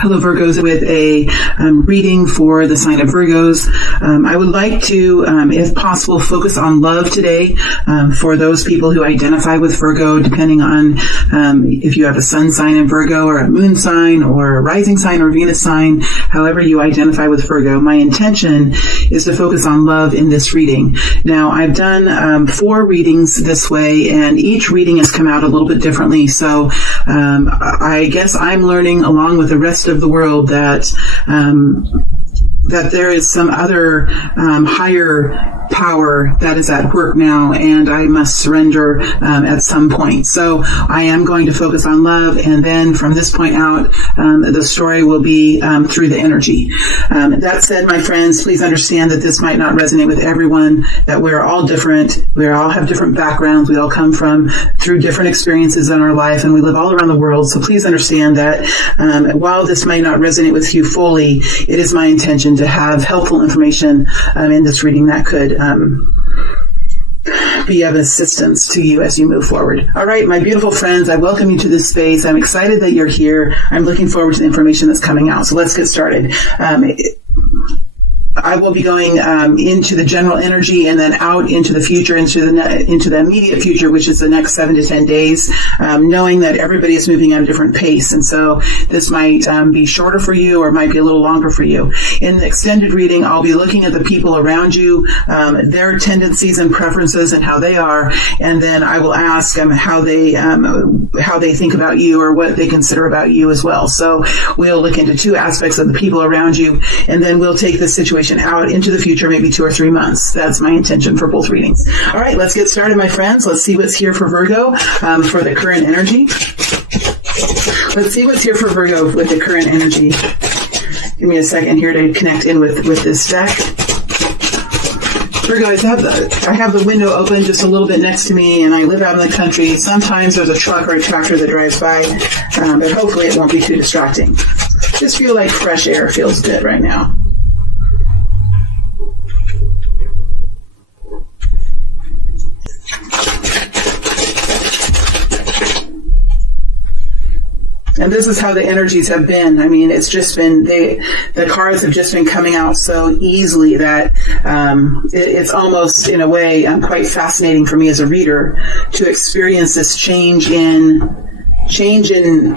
Hello Virgos, with a reading for the sign of Virgos. I would like to, if possible, focus on love today for those people who identify with Virgo, depending on if you have a sun sign in Virgo or a moon sign or a rising sign or Venus sign, however you identify with Virgo. My intention is to focus on love in this reading. Now, I've done 4 readings this way, and each reading has come out a little bit differently, so I guess I'm learning along with the rest of the world that there is some other higher power that is at work now, and I must surrender at some point. So I am going to focus on love, and then from this point out, the story will be through the energy. That said, my friends, please understand that this might not resonate with everyone, that we're all different. We all have different backgrounds. We all come through different experiences in our life, and we live all around the world. So please understand that while this may not resonate with you fully, it is my intention to have helpful information in this reading that could be of assistance to you as you move forward. All right, my beautiful friends, I welcome you to this space. I'm excited that you're here. I'm looking forward to the information that's coming out. So let's get started. I will be going into the general energy and then out into the future, into the immediate future, which is the next 7 to 10 days, knowing that everybody is moving at a different pace. And so this might be shorter for you, or it might be a little longer for you. In the extended reading, I'll be looking at the people around you, their tendencies and preferences and how they are. And then I will ask how they think about you, or what they consider about you as well. So we'll look into 2 aspects of the people around you, and then we'll take the situation out into the future, maybe 2 or 3 months. That's my intention for both readings. All right, let's get started, my friends. Let's see what's here for Virgo for the current energy. Let's see what's here for Virgo with the current energy. Give me a second here to connect in with this deck. Virgo, I have the window open just a little bit next to me, and I live out in the country. Sometimes there's a truck or a tractor that drives by, but hopefully it won't be too distracting. Just feel like fresh air feels good right now. And this is how the energies have been. I mean, it's just been, the cards have just been coming out so easily that it's almost, in a way, quite fascinating for me as a reader to experience this change in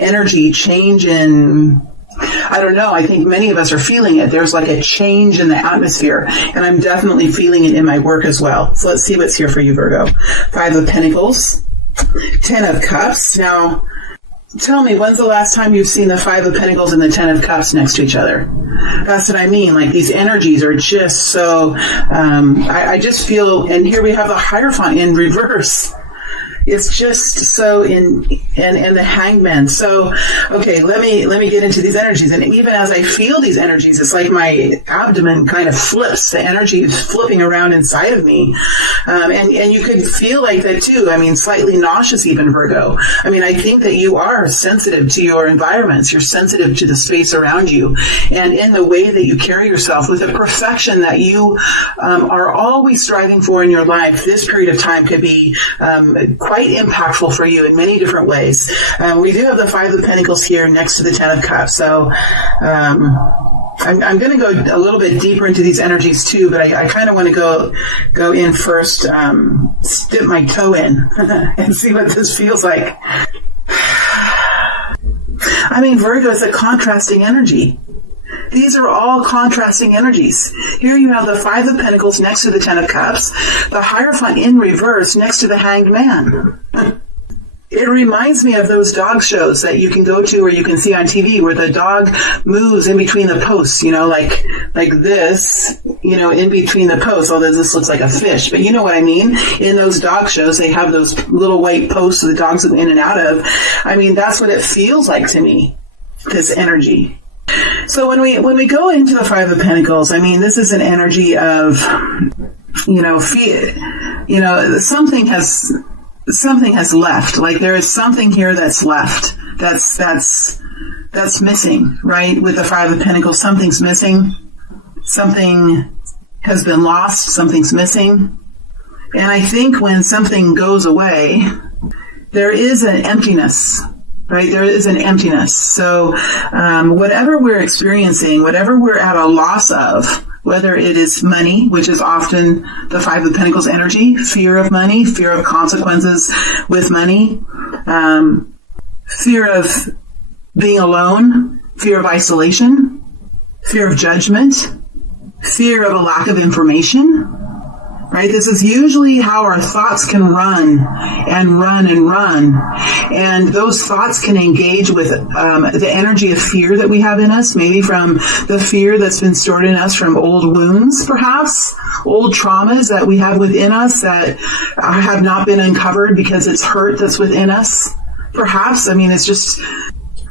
energy, change in, I don't know, I think many of us are feeling it. There's like a change in the atmosphere, and I'm definitely feeling it in my work as well. So let's see what's here for you, Virgo. 5 of Pentacles, 10 of Cups. Now, tell me, when's the last time you've seen the 5 of Pentacles and the 10 of Cups next to each other? That's what I mean. Like, these energies are just so, I just feel, and here we have the Hierophant in reverse. It's just so and the Hangman. So, okay, let me get into these energies. And even as I feel these energies, it's like my abdomen kind of flips. The energy is flipping around inside of me. And you could feel like that too. I mean, slightly nauseous even, Virgo. I mean, I think that you are sensitive to your environments. You're sensitive to the space around you. And in the way that you carry yourself with a perfection that you are always striving for in your life, this period of time could be quite impactful for you in many different ways. We do have the 5 of Pentacles here next to the 10 of Cups. So I'm going to go a little bit deeper into these energies too, but I kind of want to go in first, dip my toe in and see what this feels like. I mean, Virgo is a contrasting energy. These are all contrasting energies. Here you have the 5 of Pentacles next to the 10 of Cups, the Hierophant in reverse next to the Hanged Man. It reminds me of those dog shows that you can go to or you can see on TV where the dog moves in between the posts, you know, like this, you know, in between the posts, although this looks like a fish, but you know what I mean? In those dog shows, they have those little white posts that the dogs go in and out of. I mean, that's what it feels like to me, this energy. So when we go into the 5 of Pentacles, I mean, this is an energy of, you know, something has left. Like, there is something here that's left. That's missing, right? With the 5 of Pentacles, something's missing. Something has been lost. Something's missing. And I think when something goes away, there is an emptiness. right? There is an emptiness. So whatever we're experiencing, whatever we're at a loss of, whether it is money, which is often the Five of Pentacles energy, fear of money, fear of consequences with money, fear of being alone, fear of isolation, fear of judgment, fear of a lack of information, right? This is usually how our thoughts can run and run and run. And those thoughts can engage with the energy of fear that we have in us, maybe from the fear that's been stored in us from old wounds, perhaps, old traumas that we have within us that have not been uncovered because it's hurt that's within us. Perhaps, I mean, it's just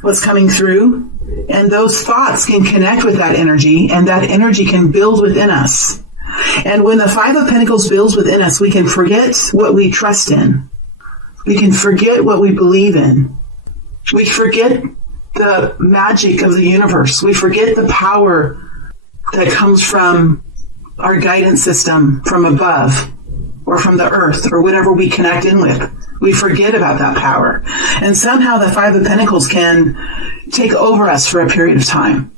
what's coming through. And those thoughts can connect with that energy, and that energy can build within us. And when the Five of Pentacles builds within us, we can forget what we trust in. We can forget what we believe in. We forget the magic of the universe. We forget the power that comes from our guidance system from above or from the earth or whatever we connect in with. We forget about that power. And somehow the Five of Pentacles can take over us for a period of time.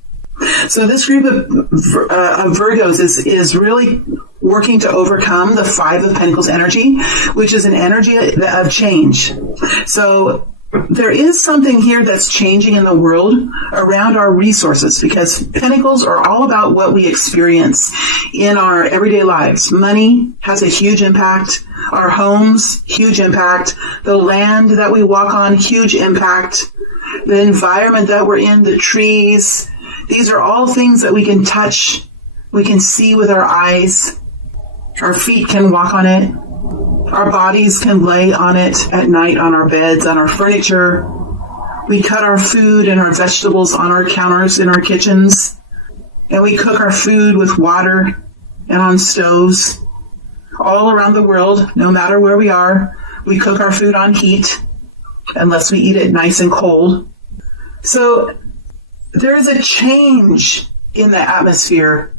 So this group of Virgos is really working to overcome the Five of Pentacles energy, which is an energy of change. So there is something here that's changing in the world around our resources, because Pentacles are all about what we experience in our everyday lives. Money has a huge impact. Our homes, huge impact. The land that we walk on, huge impact. The environment that we're in, the trees. These are all things that we can touch. We can see with our eyes. Our feet can walk on it. Our bodies can lay on it at night on our beds, on our furniture. We cut our food and our vegetables on our counters in our kitchens. And we cook our food with water and on stoves. All around the world, no matter where we are, we cook our food on heat, unless we eat it nice and cold. So there is a change in the atmosphere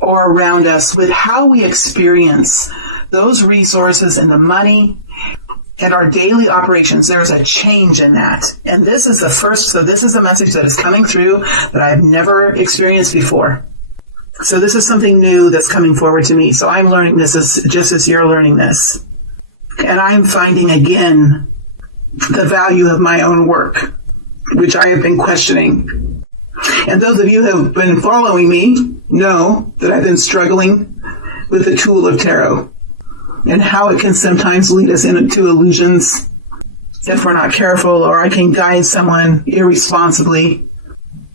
or around us with how we experience those resources and the money and our daily operations. There's a change in that. And this is the first, so this is a message that is coming through that I've never experienced before. So this is something new that's coming forward to me. So I'm learning this just as you're learning this. And I'm finding again the value of my own work, which I have been questioning. And those of you who have been following me know that I've been struggling with the tool of tarot and how it can sometimes lead us into illusions if we're not careful, or I can guide someone irresponsibly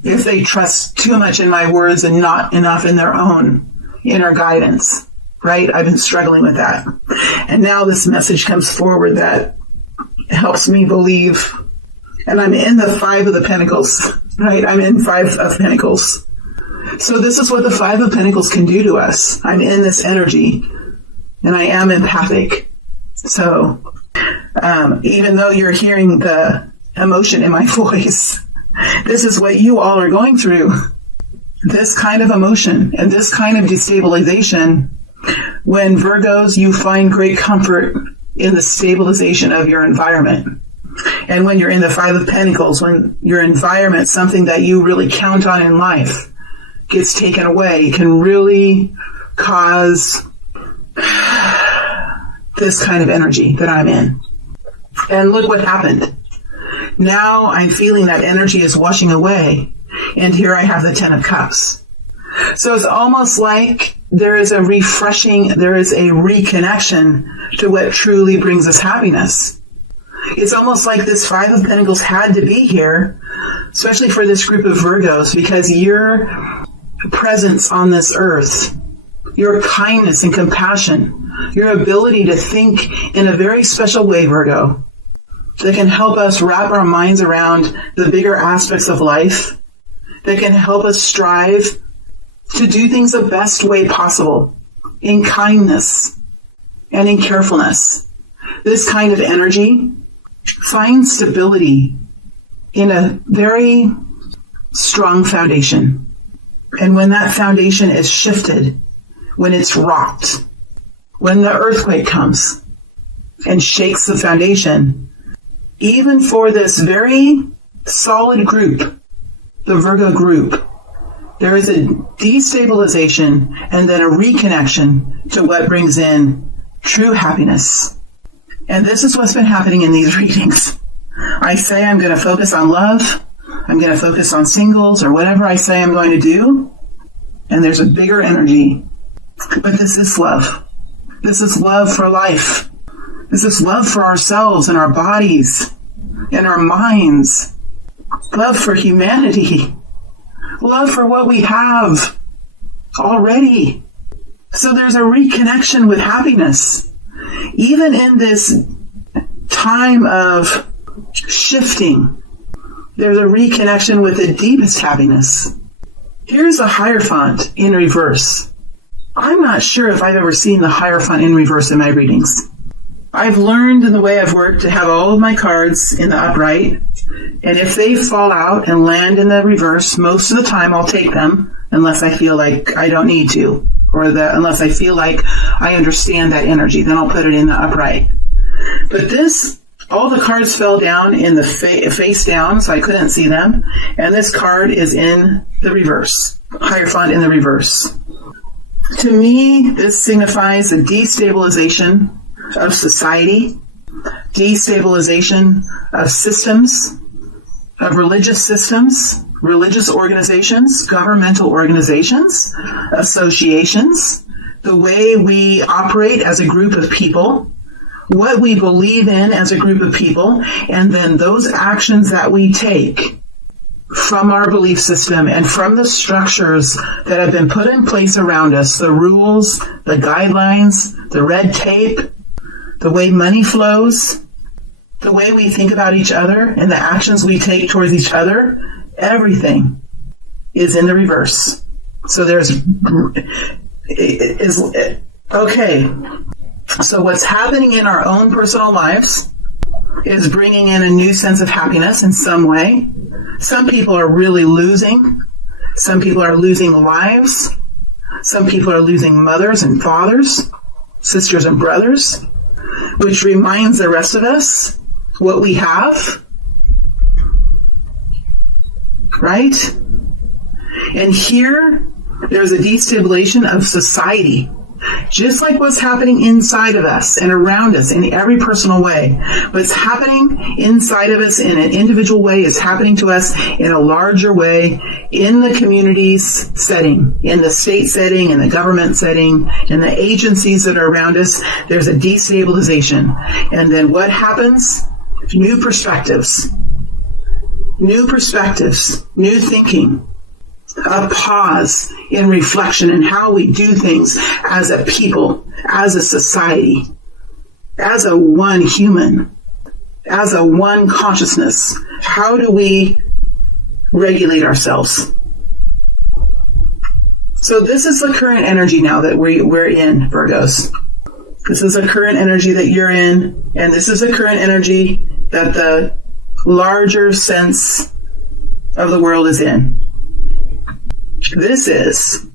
if they trust too much in my words and not enough in their own inner guidance, right? I've been struggling with that. And now this message comes forward that helps me believe. And I'm in the Five of the Pentacles, right? I'm in Five of Pentacles. So this is what the Five of Pentacles can do to us. I'm in this energy, and I am empathic. So even though you're hearing the emotion in my voice, this is what you all are going through. This kind of emotion and this kind of destabilization. When Virgos, you find great comfort in the stabilization of your environment. And when you're in the Five of Pentacles, when your environment, something that you really count on in life, gets taken away, it can really cause this kind of energy that I'm in. And look what happened. Now I'm feeling that energy is washing away. And here I have the Ten of Cups. So it's almost like there is a refreshing, there is a reconnection to what truly brings us happiness. It's almost like this Five of Pentacles had to be here, especially for this group of Virgos, because your presence on this earth, your kindness and compassion, your ability to think in a very special way, Virgo, that can help us wrap our minds around the bigger aspects of life, that can help us strive to do things the best way possible, in kindness and in carefulness. This kind of energy finds stability in a very strong foundation. And when that foundation is shifted, when it's rocked, when the earthquake comes and shakes the foundation, even for this very solid group, the Virgo group, there is a destabilization and then a reconnection to what brings in true happiness. And this is what's been happening in these readings. I say I'm going to focus on love. I'm going to focus on singles or whatever I say I'm going to do. And there's a bigger energy. But this is love. This is love for life. This is love for ourselves and our bodies and our minds. Love for humanity. Love for what we have already. So there's a reconnection with happiness. Even in this time of shifting, there's a reconnection with the deepest happiness. Here's the Hierophant in reverse. I'm not sure if I've ever seen the Hierophant in reverse in my readings. I've learned in the way I've worked to have all of my cards in the upright, and if they fall out and land in the reverse, most of the time I'll take them, unless I feel like I don't need to, or unless I feel like I understand that energy, then I'll put it in the upright. But this, all the cards fell down in the face down, so I couldn't see them, and this card is in the reverse, Hierophant in the reverse. To me, this signifies a destabilization of society, destabilization of systems, of religious systems, religious organizations, governmental organizations, associations, the way we operate as a group of people, what we believe in as a group of people, and then those actions that we take from our belief system and from the structures that have been put in place around us, the rules, the guidelines, the red tape, the way money flows, the way we think about each other and the actions we take towards each other, everything is in the reverse. So okay. So what's happening in our own personal lives is bringing in a new sense of happiness in some way. Some people are really losing. Some people are losing lives. Some people are losing mothers and fathers, sisters and brothers, which reminds the rest of us what we have, right? And here, there's a destabilization of society, just like what's happening inside of us and around us in every personal way. What's happening inside of us in an individual way is happening to us in a larger way in the community's setting, in the state setting, in the government setting, in the agencies that are around us. There's a destabilization. And then what happens? New perspectives, new thinking. A pause in reflection in how we do things as a people, as a society, as a one human, as a one consciousness. How do we regulate ourselves? So this is the current energy now that we're in, Virgos. This is a current energy that you're in, and this is a current energy that the larger sense of the world is in. This is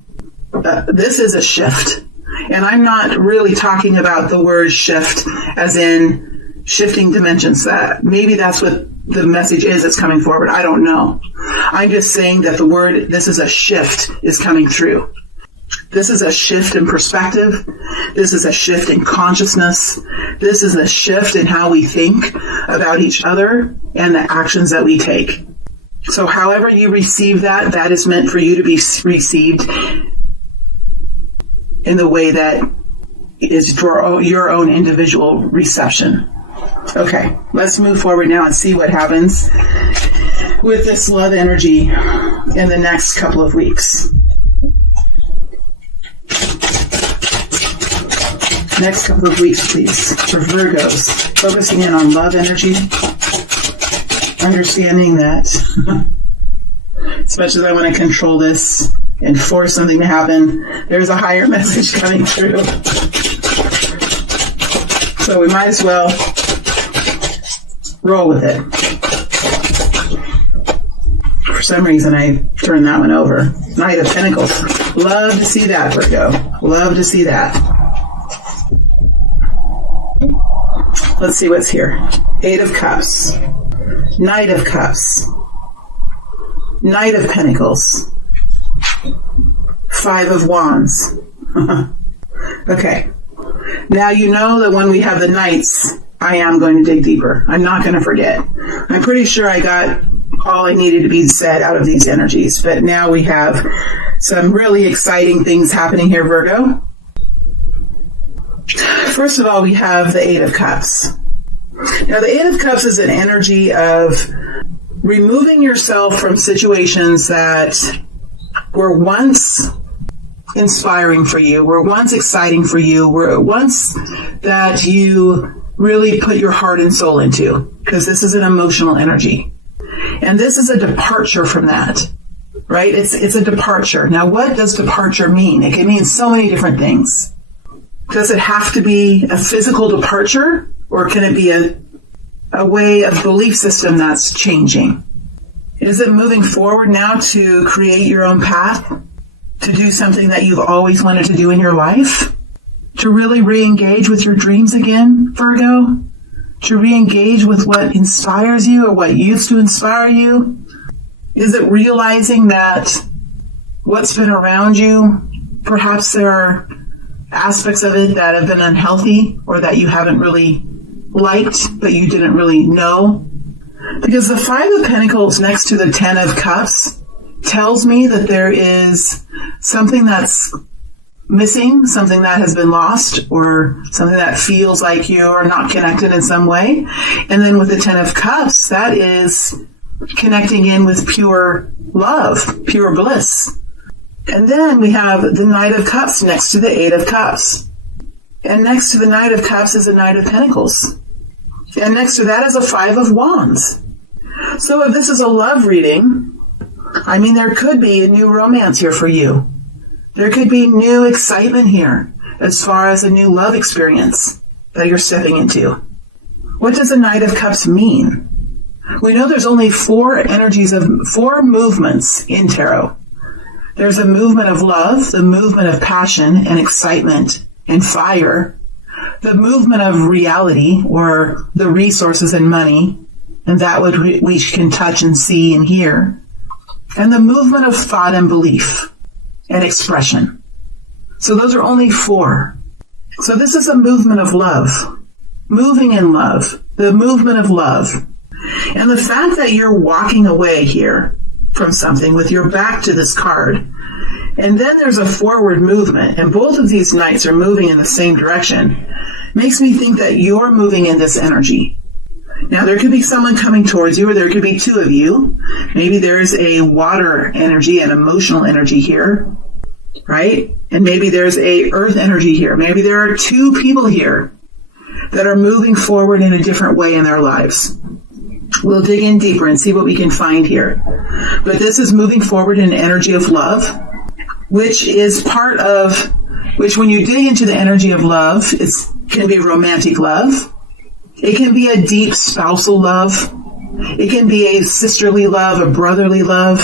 a shift. And I'm not really talking about the word shift as in shifting dimensions. Maybe that's what the message is that's coming forward. I don't know. I'm just saying that the word, this is a shift, is coming through. This is a shift in perspective. This is a shift in consciousness. This is a shift in how we think about each other and the actions that we take. So however you receive that, that is meant for you to be received in the way that is for your own individual reception. Okay, let's move forward now and see what happens with this love energy in the next couple of weeks. Next couple of weeks, please, for Virgos, focusing in on love energy. Understanding that as much as I want to control this and force something to happen, there's a higher message coming through. So we might as well roll with it. For some reason, I turned that one over. Knight of Pentacles. Love to see that, Virgo. Love to see that. Let's see what's here. Eight of Cups, Knight of Cups, Knight of Pentacles, Five of Wands. Okay. Now you know that when we have the Knights, I am going to dig deeper. I'm not going to forget. I'm pretty sure I got all I needed to be said out of these energies, but now we have some really exciting things happening here, Virgo. First of all, we have the Eight of Cups. Now, the Eight of Cups is an energy of removing yourself from situations that were once inspiring for you, were once exciting for you, were once that you really put your heart and soul into, because this is an emotional energy. And this is a departure from that, right? It's a departure. Now, what does departure mean? It can mean so many different things. Does it have to be a physical departure, or can it be a way of belief system that's changing? Is it moving forward now to create your own path, to do something that you've always wanted to do in your life, to really re-engage with your dreams again, Virgo, to re-engage with what inspires you or what used to inspire you? Is it realizing that what's been around you, perhaps there are aspects of it that have been unhealthy or that you haven't really liked, but you didn't really know? Because the Five of Pentacles next to the Ten of Cups tells me that there is something that's missing, something that has been lost, or something that feels like you're not connected in some way. And then with the Ten of Cups, that is connecting in with pure love, pure bliss. And then we have the Knight of Cups next to the Eight of Cups. And next to the Knight of Cups is the Knight of Pentacles. And next to that is a Five of Wands. So if this is a love reading, I mean, there could be a new romance here for you. There could be new excitement here as far as a new love experience that you're stepping into. What does the Knight of Cups mean? We know there's only four movements in tarot. There's a movement of love, the movement of passion and excitement and fire, the movement of reality, or the resources and money, and that what we can touch and see and hear, and the movement of thought and belief and expression. So those are only four. So this is a movement of love, moving in love, the movement of love. And the fact that you're walking away here from something with your back to this card, and then there's a forward movement, and both of these knights are moving in the same direction, makes me think that you're moving in this energy. Now, there could be someone coming towards you, or there could be two of you. Maybe there's a water energy, an emotional energy here, right? And maybe there's a earth energy here. Maybe there are two people here that are moving forward in a different way in their lives. We'll dig in deeper and see what we can find here. But this is moving forward in an energy of love, which is part of, which when you dig into the energy of love, it can be romantic love. It can be a deep spousal love. It can be a sisterly love, a brotherly love.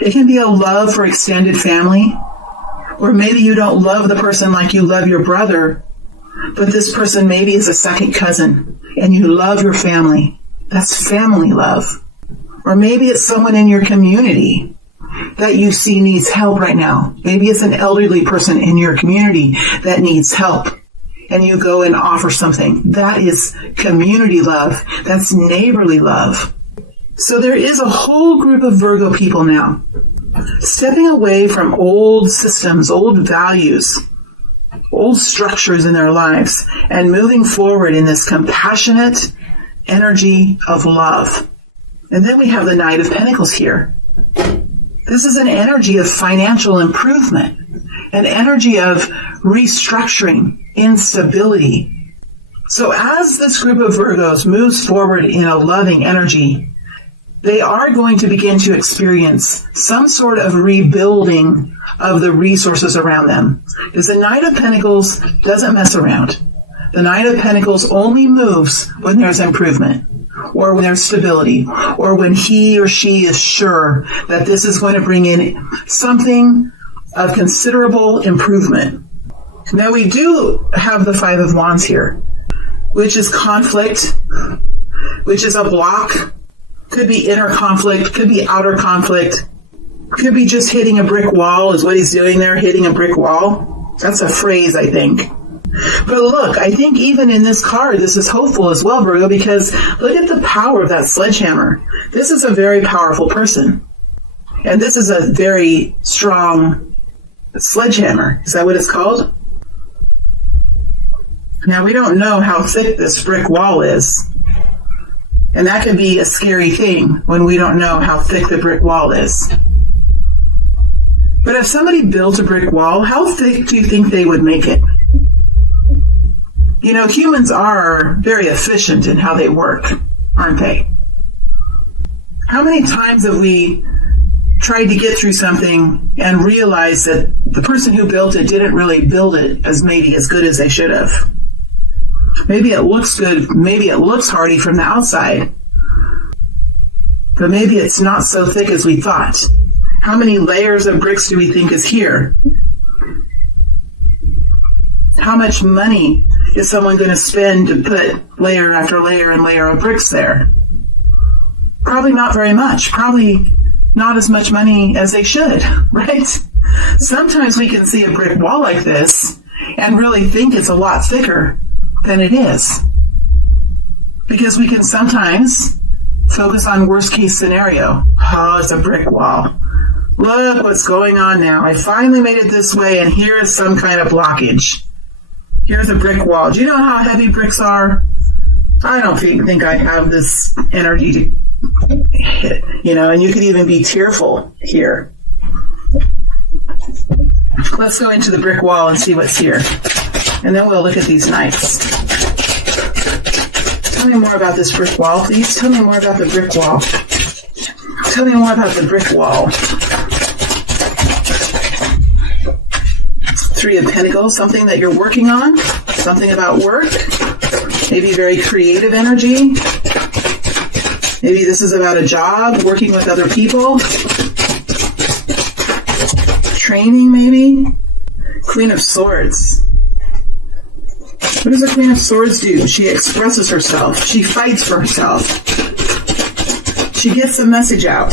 It can be a love for extended family. Or maybe you don't love the person like you love your brother, but this person maybe is a second cousin and you love your family. That's family love. Or maybe it's someone in your community that you see needs help right now. Maybe it's an elderly person in your community that needs help, and you go and offer something. That is community love. That's neighborly love. So there is a whole group of Virgo people now stepping away from old systems, old values, old structures in their lives, and moving forward in this compassionate energy of love. And then we have the Knight of Pentacles here. This is an energy of financial improvement, an energy of restructuring, instability. So as this group of Virgos moves forward in a loving energy, they are going to begin to experience some sort of rebuilding of the resources around them. Because the Knight of Pentacles doesn't mess around. The Knight of Pentacles only moves when there's improvement, or when there's stability, or when he or she is sure that this is going to bring in something of considerable improvement. Now we do have the Five of Wands here, which is conflict, which is a block. Could be inner conflict, could be outer conflict, could be just hitting a brick wall is what he's doing there, hitting a brick wall. That's a phrase, I think. But look, I think even in this card, this is hopeful as well, Virgo, because look at the power of that sledgehammer. This is a very powerful person. And this is a very strong sledgehammer. Is that what it's called? Now, we don't know how thick this brick wall is. And that could be a scary thing when we don't know how thick the brick wall is. But if somebody built a brick wall, how thick do you think they would make it? You know, humans are very efficient in how they work, aren't they? How many times have we tried to get through something and realized that the person who built it didn't really build it as good as they should have? Maybe it looks good, maybe it looks hardy from the outside, but maybe it's not so thick as we thought. How many layers of bricks do we think is here? How much money is someone going to spend to put layer after layer and layer of bricks there? Probably not very much. Probably not as much money as they should, right? Sometimes we can see a brick wall like this and really think it's a lot thicker than it is. Because we can sometimes focus on worst case scenario. Oh, it's a brick wall. Look what's going on now. I finally made it this way and here is some kind of blockage. Here's a brick wall. Do you know how heavy bricks are? I don't think I have this energy to hit, and you could even be tearful here. Let's go into the brick wall and see what's here. And then we'll look at these knights. Tell me more about this brick wall, please. Tell me more about the brick wall. Tell me more about the brick wall. Three of Pentacles, something that you're working on, something about work, maybe very creative energy. Maybe this is about a job, working with other people, training maybe. Queen of Swords. What does the Queen of Swords do? She expresses herself. She fights for herself. She gets the message out.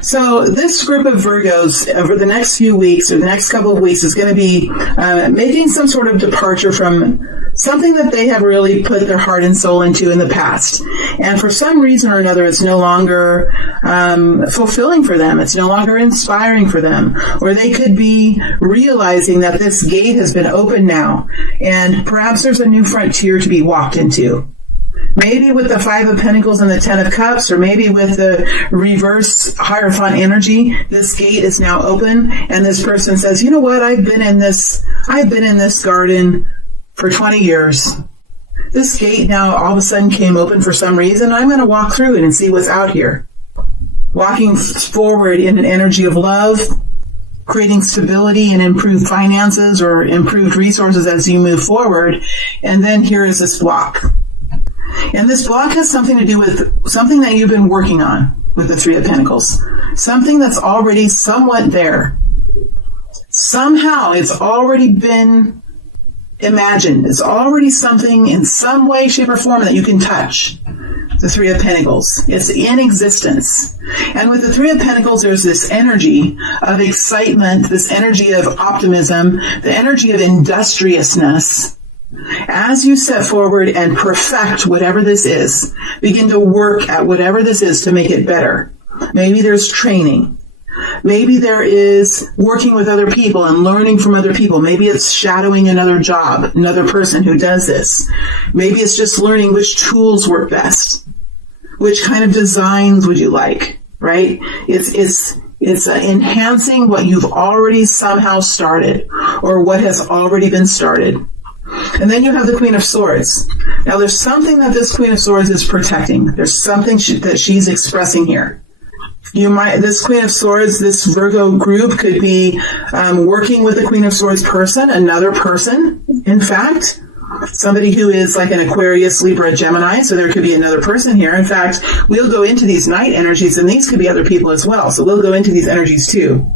So this group of Virgos over the next few weeks or the next couple of weeks is going to be making some sort of departure from something that they have really put their heart and soul into in the past. And for some reason or another, it's no longer fulfilling for them. It's no longer inspiring for them. Or they could be realizing that this gate has been opened now. And perhaps there's a new frontier to be walked into. Maybe with the Five of Pentacles and the Ten of Cups, or maybe with the reverse Hierophant energy, this gate is now open, and this person says, you know what, I've been in this garden for 20 years. This gate now all of a sudden came open for some reason. I'm going to walk through it and see what's out here. Walking forward in an energy of love, creating stability and improved finances or improved resources as you move forward. And then here is this block. And this block has something to do with something that you've been working on with the Three of Pentacles. Something that's already somewhat there. Somehow it's already been imagined. It's already something in some way, shape, or form that you can touch. The Three of Pentacles. It's in existence. And with the Three of Pentacles, there's this energy of excitement, this energy of optimism, the energy of industriousness. As you step forward and perfect whatever this is, begin to work at whatever this is to make it better. Maybe there's training. Maybe there is working with other people and learning from other people. Maybe it's shadowing another job, another person who does this. Maybe it's just learning which tools work best. Which kind of designs would you like, right? It's enhancing what you've already somehow started or what has already been started. And then you have the Queen of Swords. Now there's something that this Queen of Swords is protecting. There's something that she's expressing here. This Queen of Swords, this Virgo group could be working with a Queen of Swords person, another person, in fact. Somebody who is like an Aquarius, Libra, Gemini, so there could be another person here. In fact, we'll go into these night energies, and these could be other people as well. So we'll go into these energies too.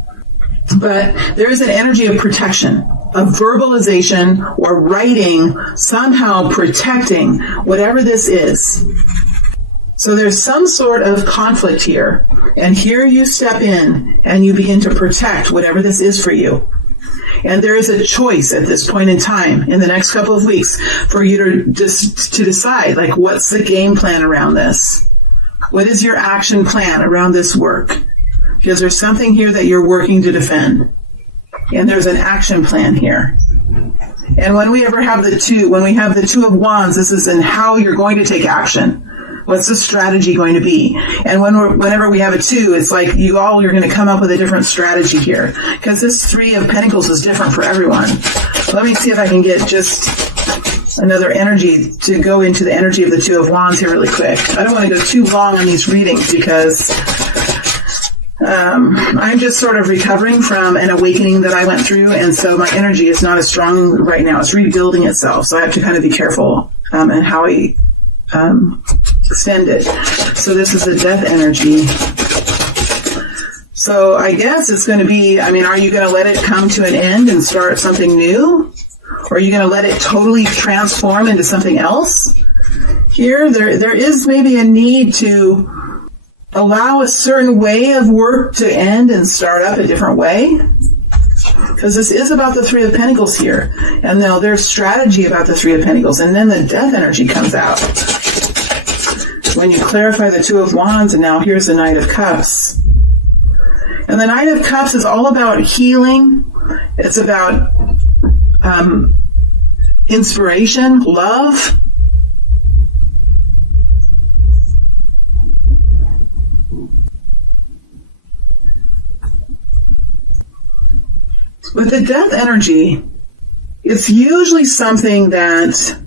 But there is an energy of protection. of verbalization or writing, somehow protecting whatever this is. So there's some sort of conflict here. And here you step in and you begin to protect whatever this is for you. And there is a choice at this point in time, in the next couple of weeks, for you to decide, like, what's the game plan around this? What is your action plan around this work? Because there's something here that you're working to defend. And there's an action plan here. And when we have the Two of Wands, this is in how you're going to take action. What's the strategy going to be? And whenever we have a 2, it's like you're going to come up with a different strategy here. Because this 3 of Pentacles is different for everyone. Let me see if I can get just another energy to go into the energy of the Two of Wands here really quick. I don't want to go too long on these readings because I'm just sort of recovering from an awakening that I went through. And so my energy is not as strong right now. It's rebuilding itself. So I have to kind of be careful in how I extend it. So this is the death energy. So I guess it's going to be, are you going to let it come to an end and start something new? Or are you going to let it totally transform into something else? Here, there is maybe a need to allow a certain way of work to end and start up a different way. Because this is about the 3 of Pentacles here. And now there's strategy about the 3 of Pentacles. And then the death energy comes out. When you clarify the Two of Wands, and now here's the Knight of Cups. And the Knight of Cups is all about healing. It's about inspiration, love. With the death energy, it's usually something that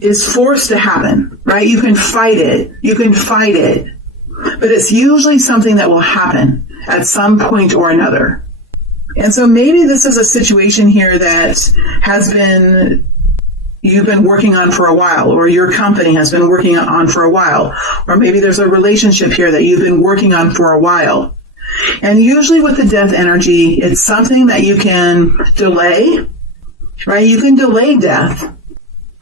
is forced to happen, right? You can fight it. But it's usually something that will happen at some point or another. And so maybe this is a situation here that you've been working on for a while, or your company has been working on for a while. Or maybe there's a relationship here that you've been working on for a while. And usually with the death energy, it's something that you can delay, right? You can delay death.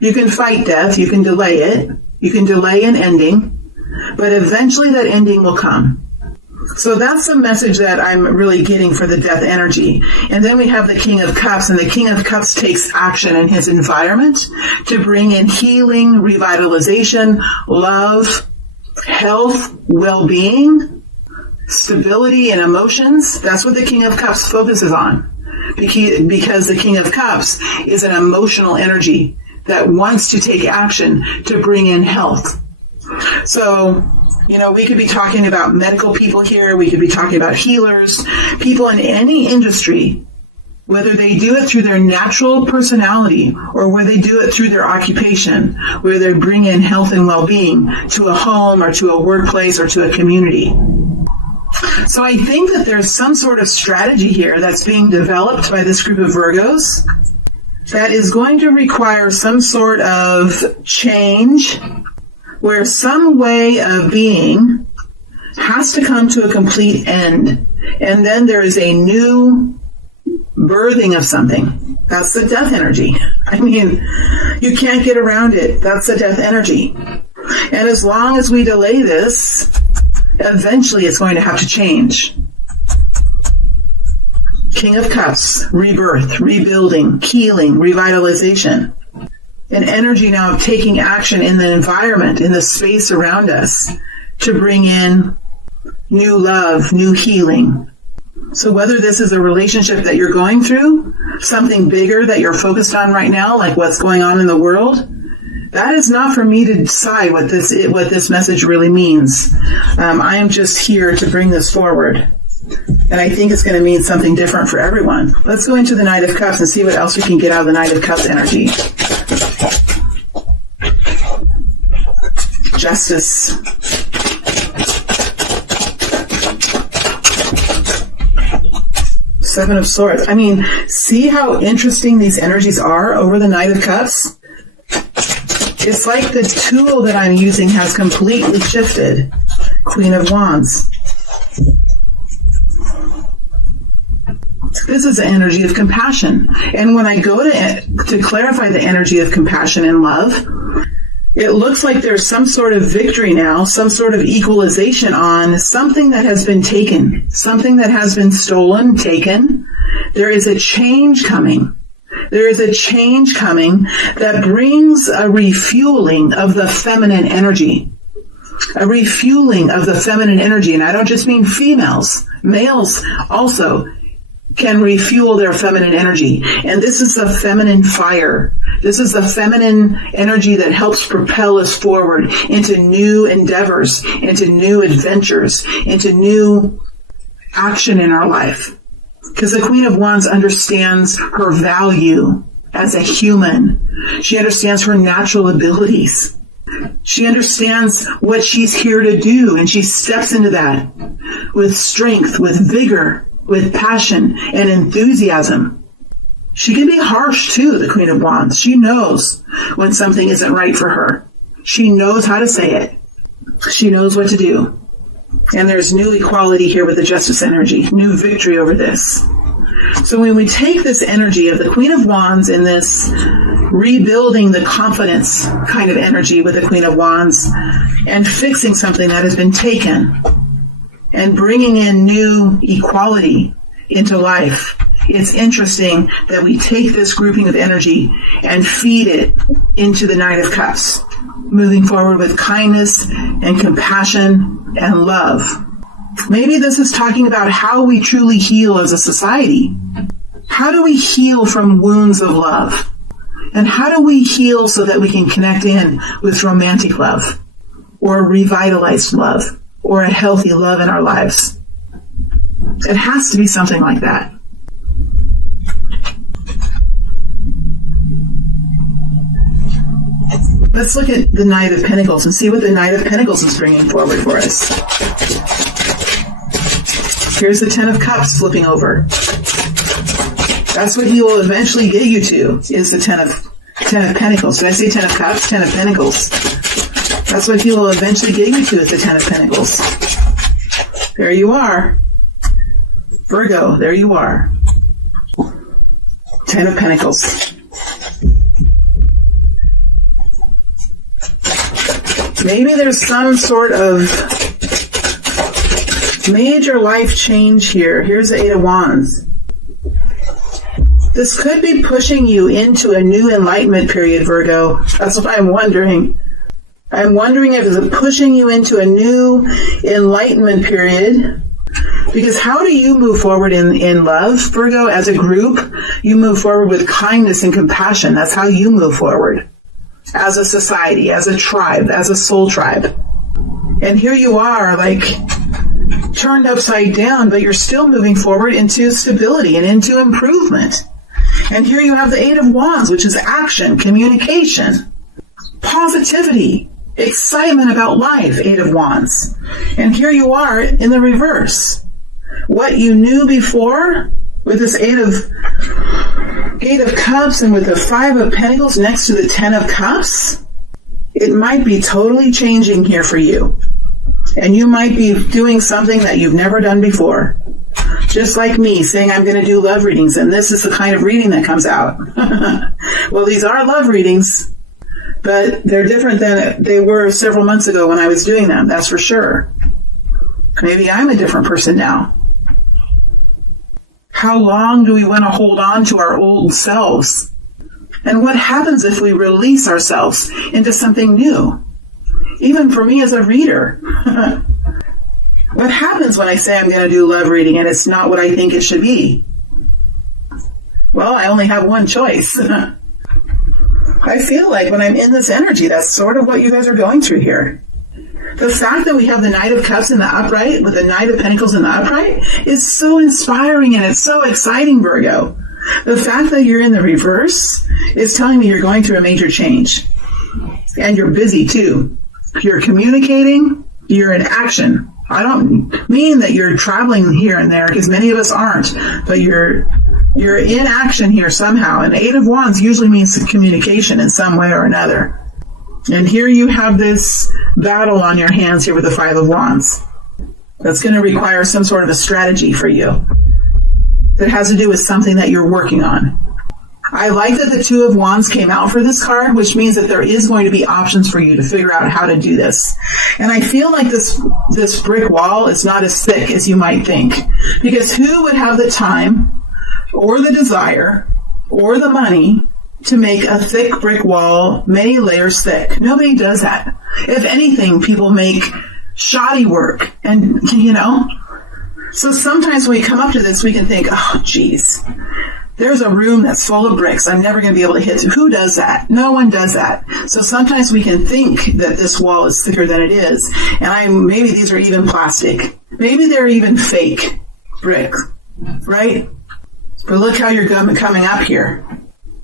You can fight death. You can delay it. You can delay an ending. But eventually that ending will come. So that's the message that I'm really getting for the death energy. And then we have the King of Cups, and the King of Cups takes action in his environment to bring in healing, revitalization, love, health, well-being, stability, and emotions. That's what the King of Cups focuses on. Because the King of Cups is an emotional energy that wants to take action to bring in health. So, we could be talking about medical people here. We could be talking about healers, people in any industry, whether they do it through their natural personality or whether they do it through their occupation, where they bring in health and well-being to a home or to a workplace or to a community. So I think that there's some sort of strategy here that's being developed by this group of Virgos that is going to require some sort of change, where some way of being has to come to a complete end. And then there is a new birthing of something. That's the death energy. You can't get around it. That's the death energy. And as long as we delay this, eventually it's going to have to change. King of Cups, rebirth, rebuilding, healing, revitalization. An energy now of taking action in the environment, in the space around us, to bring in new love, new healing. So whether this is a relationship that you're going through, something bigger that you're focused on right now, like what's going on in the world, that is not for me to decide what this message really means. I am just here to bring this forward. And I think it's going to mean something different for everyone. Let's go into the Knight of Cups and see what else we can get out of the Knight of Cups energy. Justice. Seven of Swords. See how interesting these energies are over the Knight of Cups? It's like the tool that I'm using has completely shifted. Queen of Wands. This is the energy of compassion. And when I go to clarify the energy of compassion and love, it looks like there's some sort of victory now, some sort of equalization on something that has been taken, something that has been stolen, taken. There is a change coming. There is a change coming that brings a refueling of the feminine energy. A refueling of the feminine energy. And I don't just mean females. Males also can refuel their feminine energy. And this is the feminine fire. This is the feminine energy that helps propel us forward into new endeavors, into new adventures, into new action in our life. Because the Queen of Wands understands her value as a human. She understands her natural abilities. She understands what she's here to do, and she steps into that with strength, with vigor, with passion and enthusiasm. She can be harsh too, the Queen of Wands. She knows when something isn't right for her. She knows how to say it. She knows what to do. And there's new equality here with the Justice energy, new victory over this. So when we take this energy of the Queen of Wands in this rebuilding the confidence kind of energy with the Queen of Wands and fixing something that has been taken and bringing in new equality into life, it's interesting that we take this grouping of energy and feed it into the Knight of Cups, moving forward with kindness and compassion and love. Maybe this is talking about how we truly heal as a society. How do we heal from wounds of love? And how do we heal so that we can connect in with romantic love or revitalized love or a healthy love in our lives? It has to be something like that. Let's look at the Knight of Pentacles and see what the Knight of Pentacles is bringing forward for us. Here's the Ten of Cups flipping over. That's what he will eventually get you to, is the Ten of Pentacles. Did I say Ten of Cups? 10 of Pentacles. That's what he will eventually get you to, is the Ten of Pentacles. There you are. Virgo, there you are. 10 of Pentacles. Maybe there's some sort of major life change here. Here's the 8 of Wands. This could be pushing you into a new enlightenment period, Virgo. That's what I'm wondering. I'm wondering if it's pushing you into a new enlightenment period. Because how do you move forward in love, Virgo? As a group, you move forward with kindness and compassion. That's how you move forward. As a society, as a tribe, as a soul tribe. And here you are, like, turned upside down, but you're still moving forward into stability and into improvement. And here you have the 8 of Wands, which is action, communication, positivity, excitement about life, 8 of Wands. And here you are in the reverse. What you knew before with this 8 of Cups and with the 5 of Pentacles next to the 10 of Cups, it might be totally changing here for you. And you might be doing something that you've never done before. Just like me saying I'm going to do love readings, and this is the kind of reading that comes out. Well, these are love readings, but they're different than they were several months ago when I was doing them, that's for sure. Maybe I'm a different person now. How long do we want to hold on to our old selves? And what happens if we release ourselves into something new? Even for me as a reader. What happens when I say I'm going to do love reading and it's not what I think it should be? Well, I only have one choice. I feel like when I'm in this energy, that's sort of what you guys are going through here. The fact that we have the Knight of Cups in the upright with the Knight of Pentacles in the upright is so inspiring and it's so exciting, Virgo. The fact that you're in the reverse is telling me you're going through a major change. And you're busy too. You're communicating, you're in action. I don't mean that you're traveling here and there, because many of us aren't, but you're in action here somehow. And 8 of Wands usually means communication in some way or another. And here you have this battle on your hands here with the 5 of Wands. That's going to require some sort of a strategy for you. that has to do with something that you're working on. I like that the Two of Wands came out for this card, which means that there is going to be options for you to figure out how to do this. And I feel like this brick wall is not as thick as you might think. Because who would have the time or the desire or the money to make a thick brick wall many layers thick? Nobody does that. If anything, people make shoddy work. And, so sometimes when we come up to this, we can think, oh, geez, there's a room that's full of bricks. I'm never going to be able to hit through. Who does that? No one does that. So sometimes we can think that this wall is thicker than it is. And maybe these are even plastic. Maybe they're even fake brick, right? But look how you're coming up here.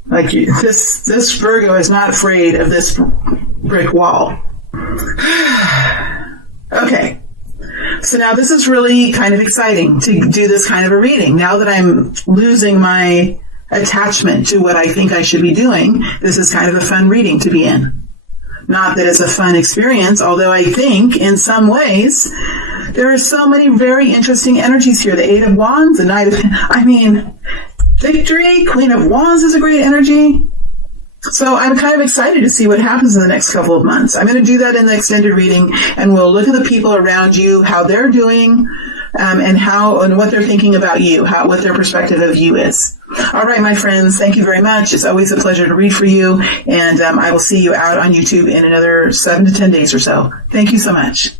Like this Virgo is not afraid of this brick wall. Okay. So now this is really kind of exciting to do this kind of a reading. Now that I'm losing my attachment to what I think I should be doing, this is kind of a fun reading to be in. Not that it's a fun experience, although I think in some ways there are so many very interesting energies here. The Eight of Wands, the Knight of... Victory, Queen of Wands is a great energy. So I'm kind of excited to see what happens in the next couple of months. I'm going to do that in the extended reading, and we'll look at the people around you, how they're doing, and what they're thinking about you, what their perspective of you is. All right, my friends, thank you very much. It's always a pleasure to read for you, and I will see you out on YouTube in another 7 to 10 days or so. Thank you so much.